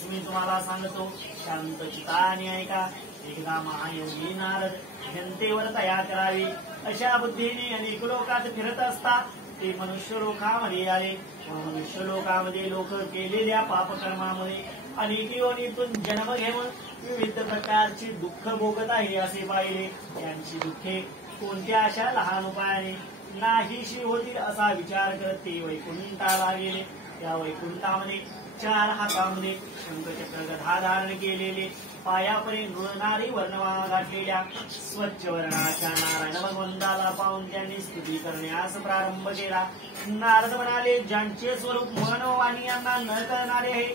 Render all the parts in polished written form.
तेच मी तुम्हाला सांगतो, शांत चित्ताने ऐका. एकदा महायोगी नारद जनतेवर दया करावी अशा बुद्धीने अनेक लोकात फिरत असतात. ते मनुष्य लोकामध्ये आले. मनुष्य लोकामध्ये लोक केलेल्या पापकर्मामुळे अनेक योनीतून जन्म घेऊन विविध प्रकारची दुःख भोगत आहे असे पाहिले. त्यांची दुःखे कोणत्या अशा लहान उपायाने नाहीशी होतील असा विचार करत ते वैकुंठाला गेले. त्या वैकुंठामध्ये 4 हातामध्ये शंखचक्र गदा धारण केलेले, पायापर्यंत रुळणारी वर्णमाळा घातलेल्या स्वच्छ वर्णाच्या नारायण भगवंताला पाहून त्यांनी स्तुती करण्यास प्रारंभ केला. नारद म्हणाले, ज्यांचे स्वरूप मन व वाणी यांना न कळणारे आहे,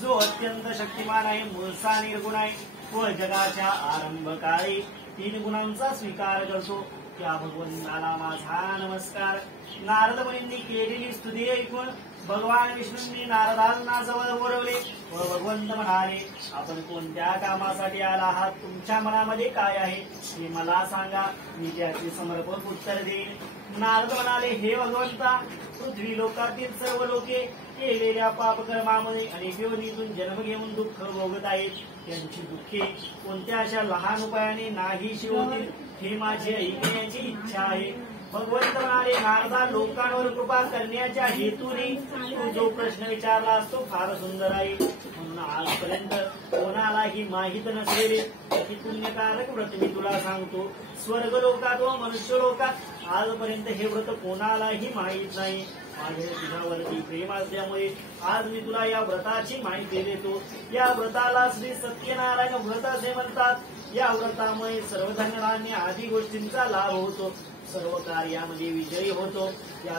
जो अत्यंत शक्तिमान आहे, मूळचा निर्गुण आहे व जगाच्या आरंभ काळी 3 गुणांचा स्वीकार करतो, त्या भगवंताला माझा नमस्कार. नारद मुनींनी केलेली स्तुती ऐकून भगवान विष्णूंनी नारदांना जवळ बोलवले व भगवंत म्हणाले, आपण कोणत्या कामासाठी आला आहात? तुमच्या मनामध्ये काय आहे हे मला सांगा, मी त्याचे समर्पक उत्तर देईन. नारद म्हणाले, हे भगवंता, पृथ्वी लोकातील सर्व लोके केलेल्या पापकर्मामुळे अनेक योनीतून जन्म घेऊन दुःख भोगत आहेत. त्यांची दुःखे कोणत्या अशा लहान उपायाने नाहीशी होतील हे माझी ऐकण्याची इच्छा आहे. भगवंत म्हणाले, नारदा, लोकांवर कृपा करण्याच्या हेतूने तू जो प्रश्न विचारला तो फार सुंदर आहे. म्हणून आजपर्यंत कोणालाही माहीत नसलेले अति पुण्यकारक व्रत मी तुला सांगतो. स्वर्ग लोकात व मनुष्य लोकात आजपर्यंत हे व्रत कोणालाही माहीत नाही. माझे तुझ्यावरती प्रेम असल्यामुळे आज मी तुला या व्रताची माहिती देतो. या व्रताला श्री सत्यनारायण व्रत असे म्हणतात. या व्रतामुळे सर्व धनधान्य आदी गोष्टींचा लाभ होतो, सर्व कार्यामध्ये विजयी होतो. या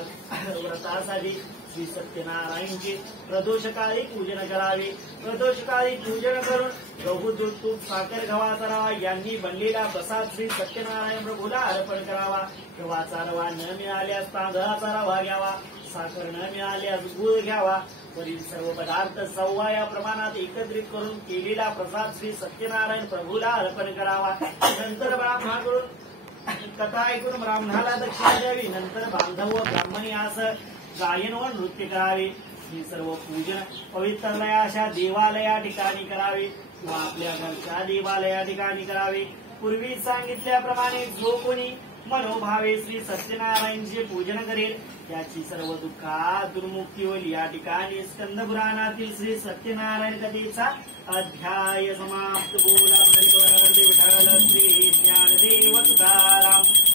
व्रतासाठी श्री सत्यनारायणचे प्रदोषकाळी पूजन करावे. प्रदोषकाळी पूजन करून गहू, दूध, तूप, साखर, गव्हाचा रवा यांनी बनलेला प्रसाद श्री सत्यनारायण प्रभूला अर्पण करावा. गव्हाचा रवा न मिळाल्यास तांदळाचा रवा घ्यावा. साखर न मिळाल्यास गुळ घ्यावा. वरील सर्व पदार्थ सव्वा या प्रमाणात एकत्रित करून केलेला प्रसाद श्री सत्यनारायण प्रभूला अर्पण करावा. नंतर ब्राह्मणाकडून कथा ऐकून ब्राह्मणाला दक्षिणा द्यावी. नंतर बांधव व ब्राह्मणी असं गायन व नृत्य करावे. हे सर्व पूजन पवित्र अशा देवालया ठिकाणी करावे किंवा आपल्या घरच्या देवालया ठिकाणी करावे. पूर्वी सांगितल्याप्रमाणे जो कोणी मनोभावे श्री सत्यनारायणचे पूजन करेल त्याची सर्व दुःखात दुर्मुक्ती होईल. या ठिकाणी स्कंद पुराणातील श्री सत्यनारायण कथेचा अध्याय समाप्त. बोला विठ्ठल श्री ज्ञानदेव तुकाराम.